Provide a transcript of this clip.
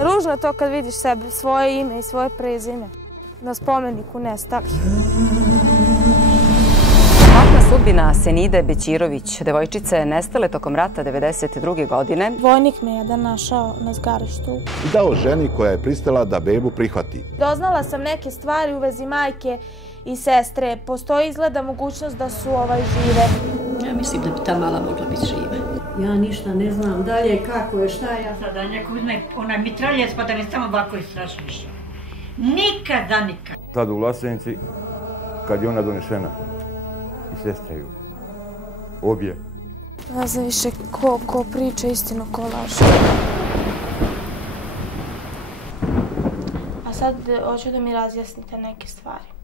Ružno je to kad vidiš sebe, svoje ime i svoje prezime na spomeniku nestalih. Patna sudbina Senide Bećirović, devojčice nestale tokom rata 1992. godine. Vojnik me jedan našao na zgarištu. I dao ženi koja je pristala da bebu prihvati. Doznala sam neke stvari u vezi majke i sestre. Postoji izgleda mogućnost da su žive. Ja mislim da bi ta mala mogla biti živa. Ja ništa ne znam dalje kako je, šta je. Da neko uzme onaj mitraljec pa da mi samo ovako istrašiš. Nikada. Tad u Vlasenici, kad je ona donešena, i sestra ju, obje. Ne znam više ko priča istinu, ko laže. A sad hoću da mi razjasnite neke stvari.